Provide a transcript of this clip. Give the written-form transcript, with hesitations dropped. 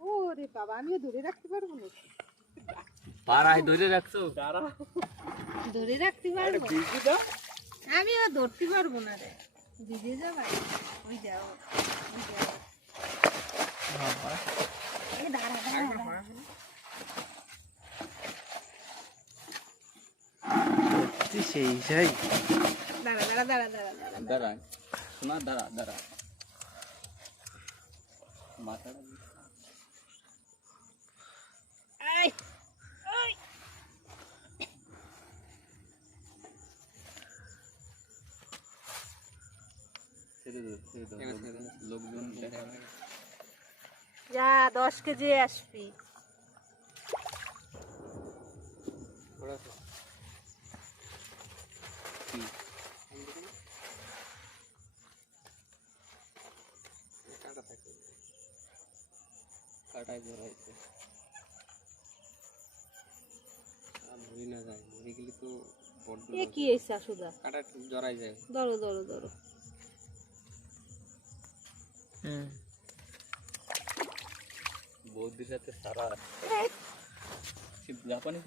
ওরে বাবা, আমিও ধরে রাখতে পারবো না। পাড়ায় ধরে রাখছো? ধরে রাখতে পারবো? আমিও ধরতে পারবো না রে। ভিজে যাবে। ওই যাও, ওই যাও। এই দাঁড়া দাঁড়া। সেই সেই দাঁড়া দাঁড়া দাঁড়া দাঁড়া দাঁড়া। দাঁড়া শোনা, দাঁড়া দাঁড়া মাথাটা এই ওই ছেড়ে দে, লোকজন দেখা যা 10 কেজি আসবি। কাটায় জড়াইছে। মরি না যায়, মরে গেলে তো বড্ড এ কি এই শাশুদা? কাটায় জড়াই যায়। ধরো ধরো ধরো। বৌদির সাথে সারা জাপানি